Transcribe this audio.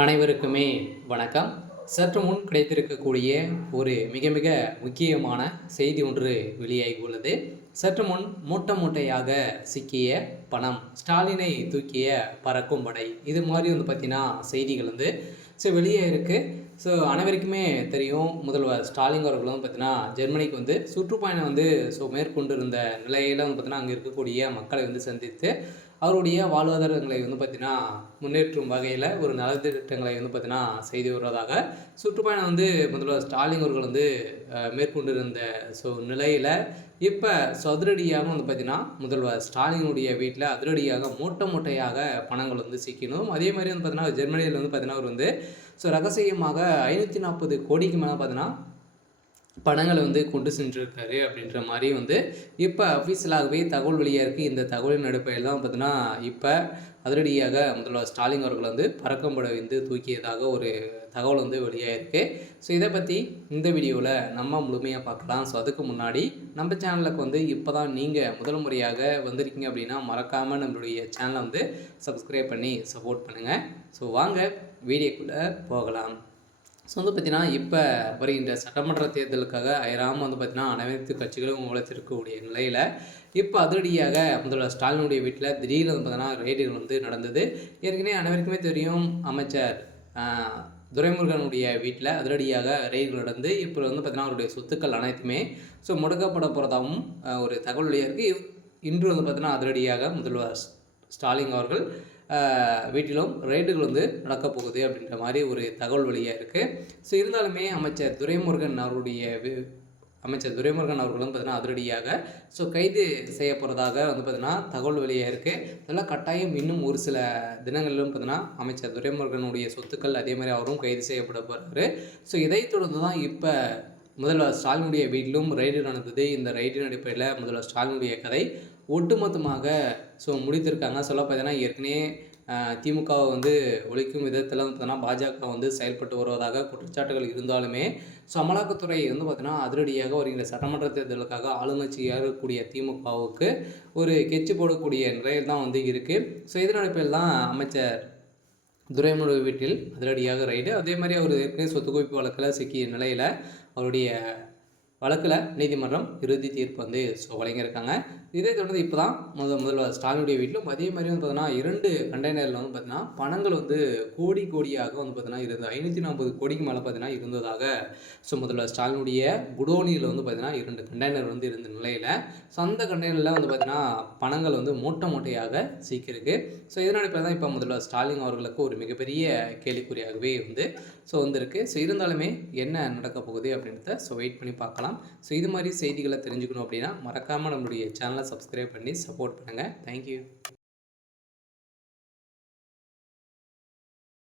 அனைவருக்குமே வணக்கம். சற்று முன் கிடைத்திருக்கக்கூடிய ஒரு மிக மிக முக்கியமான செய்தி ஒன்று வெளியாகி உள்ளது. சற்று முன் மூட்டை மூட்டையாக சிக்கிய பணம், ஸ்டாலினை தூக்கிய பறக்கும் படை, இது மாதிரி பார்த்தீங்கன்னா செய்திகள் வெளியே இருக்குது. அனைவருக்குமே தெரியும், முதல்வர் ஸ்டாலின் அவர்கள் பார்த்தீங்கன்னா ஜெர்மனிக்கு சுற்றுப்பயணம் மேற்கொண்டு இருந்த நிலையில் பார்த்தீங்கன்னா அங்கே இருக்கக்கூடிய மக்களை சந்தித்து அவருடைய வாழ்வாதாரங்களை பார்த்தீங்கன்னா முன்னேற்றும் வகையில் ஒரு நலத்திட்டங்களை பார்த்தீங்கன்னா செய்து வருவதாக சுற்றுப்பயணம் முதல்வர் ஸ்டாலின் அவர்கள் மேற்கொண்டிருந்த நிலையில் இப்போ அதிரடியாக பார்த்தீங்கன்னா முதல்வர் ஸ்டாலினுடைய வீட்டில் அதிரடியாக மூட்டை மூட்டையாக பணங்கள் சிக்கணும். அதே மாதிரி பார்த்தீங்கன்னா ஜெர்மனியில் பார்த்தீங்கன்னா அவர் ரகசியமாக 540 கோடிக்கு மேலே பார்த்தீங்கன்னா பணங்களை கொண்டு சென்றிருக்காரு அப்படின்ற மாதிரி இப்போ அஃபீஷியலாகவே தகவல் வெளியாக இருக்குது. இந்த தகவலின் அடிப்படையில் தான் பார்த்தீங்கன்னா இப்போ அதிரடியாக முதல்வர் ஸ்டாலின் அவர்கள் பறக்கும்படை தூக்கியதாக ஒரு தகவல் வெளியாக இருக்குது. இதை பற்றி இந்த வீடியோவில் நம்ம முழுமையாக பார்க்கலாம். அதுக்கு முன்னாடி நம்ம சேனலுக்கு இப்போ தான் நீங்கள் முதல் முறையாக வந்திருக்கீங்க அப்படின்னா மறக்காமல் நம்மளுடைய சேனலை சப்ஸ்கிரைப் பண்ணி சப்போர்ட் பண்ணுங்கள். வாங்க வீடியோக்குள்ளே போகலாம். பார்த்தீங்கன்னா இப்போ வருகின்ற சட்டமன்ற தேர்தலுக்காக அயராமல் பார்த்தீங்கன்னா அனைத்து கட்சிகளும் உழைத்திருக்கக்கூடிய நிலையில் இப்போ அதிரடியாக முதல்வர் ஸ்டாலினுடைய வீட்டில் திடீர்னு பார்த்தீங்கன்னா ரெய்டுகள் நடந்தது. ஏற்கனவே அனைவருக்குமே தெரியும், அமைச்சர் துரைமுருகனுடைய வீட்டில் அதிரடியாக ரெய்டுகள் நடந்து இப்போ பார்த்தீங்கன்னா அவருடைய சொத்துக்கள் அனைத்துமே முடக்கப்பட போகிறதாகவும் ஒரு தகவல் வெளியாக இருக்குது. இன்று பார்த்தீங்கன்னா அதிரடியாக முதல்வர் ஸ்டாலின் அவர்கள் வீட்டிலும் ரெய்டுகள் நடக்கப் போகுது அப்படின்ற மாதிரி ஒரு தகவல் வெளியாக இருக்குது. இருந்தாலுமே அமைச்சர் துரைமுருகன் அவர்களும் பார்த்தீங்கன்னா அதிரடியாக கைது செய்ய போகிறதாக பார்த்தீங்கன்னா தகவல் வெளியாக இருக்குது. இதெல்லாம் கட்டாயம் இன்னும் ஒரு சில தினங்களிலும் பார்த்தீங்கன்னா அமைச்சர் துரைமுருகனுடைய சொத்துக்கள் அதே மாதிரி அவரும் கைது செய்யப்பட போகிறாரு. இதைத் தொடர்ந்து தான் இப்போ முதல்வர் ஸ்டாலினுடைய வீட்டிலும் ரெய்டு நடந்தது. இந்த ரெய்டின் அடிப்படையில் முதல்வர் ஸ்டாலினுடைய கதை ஒட்டுமொத்தமாக முடித்திருக்காங்க. பார்த்தீங்கன்னா ஏற்கனவே திமுகவை ஒழிக்கும் விதத்தில் பார்த்தீங்கன்னா பாஜக செயல்பட்டு வருவதாக குற்றச்சாட்டுகள் இருந்தாலுமே அமலாக்கத்துறை பார்த்தீங்கன்னா அதிரடியாக வருகின்ற சட்டமன்ற தேர்தலுக்காக ஆளுங்கட்சியாக இருக்கக்கூடிய திமுகவுக்கு ஒரு கெச்சு போடக்கூடிய நிலையில் தான் இருக்குது. இதன் அடிப்படையில் தான் அமைச்சர் துரைமுருகன் வீட்டில் அதிரடியாக ரைடு. அதே மாதிரி அவர் ஏற்கனவே சொத்து குவிப்பு வழக்கில் சிக்கிய நிலையில் அவருடைய வழக்கில் நீதிமன்றம் இறுதி தீர்ப்பு வழங்கியிருக்காங்க. இதே தொடர்ந்து இப்போ தான் முதல்வர் ஸ்டாலினுடைய வீட்டிலும் அதே மாதிரி பார்த்தீங்கன்னா 2 கண்டெய்னரில் பார்த்தீங்கன்னா பணங்கள் கோடி கோடியாக பார்த்தீங்கன்னா இருந்தது. 540 கோடிக்கு மேலே பார்த்தீங்கன்னா இருந்ததாக முதல்வர் ஸ்டாலினுடைய குடோனியில் பார்த்தீங்கன்னா 2 கண்டெய்னர் இருந்த நிலையில் அந்த கண்டெய்னரில் பார்த்தீங்கன்னா பணங்கள் மூட்டை மூட்டையாக சிக்கியிருக்கு. இதன் அடிப்படையில் தான் இப்போ முதல்வர் ஸ்டாலின் அவர்களுக்கு ஒரு மிகப்பெரிய கேள்விக்குறியாகவே வந்திருக்கு. இருந்தாலுமே என்ன நடக்க போகுது அப்படின்றத வெயிட் பண்ணி பார்க்கலாம். இது மாதிரி செய்திகளை தெரிஞ்சுக்கணும் அப்படின்னா மறக்காமல் நம்மளுடைய சேனலை சப்ஸ்கிரைப் பண்ணி சப்போர்ட் பண்ணுங்கள். தேங்க்யூ.